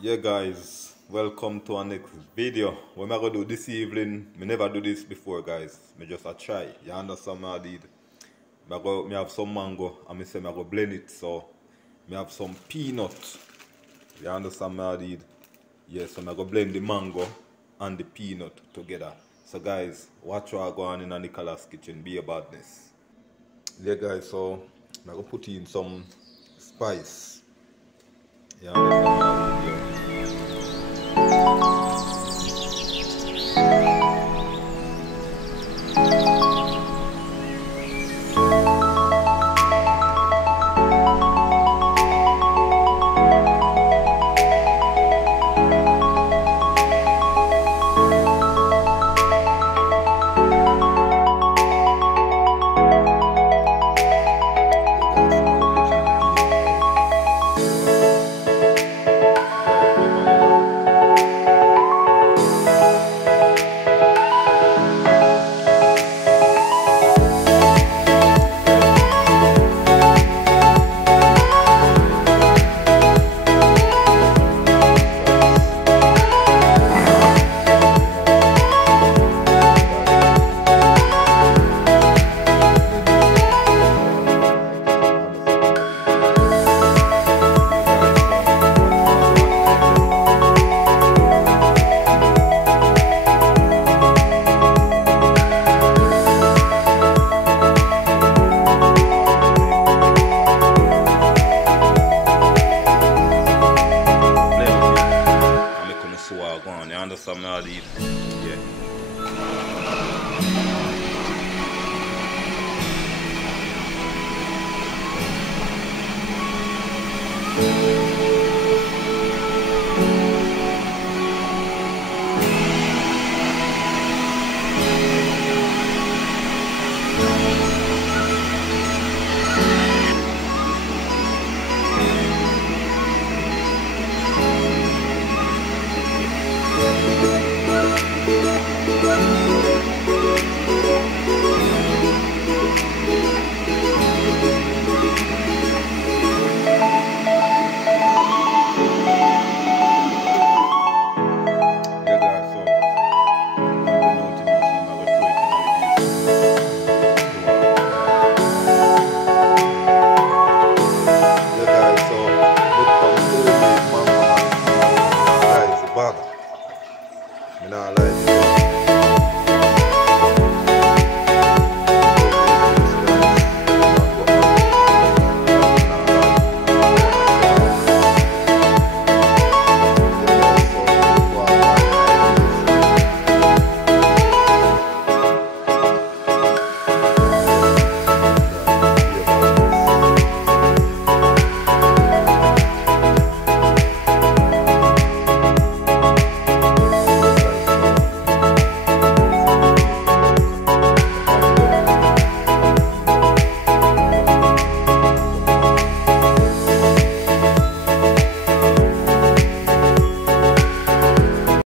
Yeah guys, welcome to our next video. What am I gonna do this evening? Me never do this before guys. Me just a try. You understand what I did? Me have some mango and me say me go blend it, so me have some peanut. You understand what I did? Yeah, so me go blend the mango and the peanut together. So guys, watch what I go on in a Nicholas kitchen, be a badness. Yeah guys, so I go put in some spice. You understand what I did? Yeah. You understand me all these? Yeah.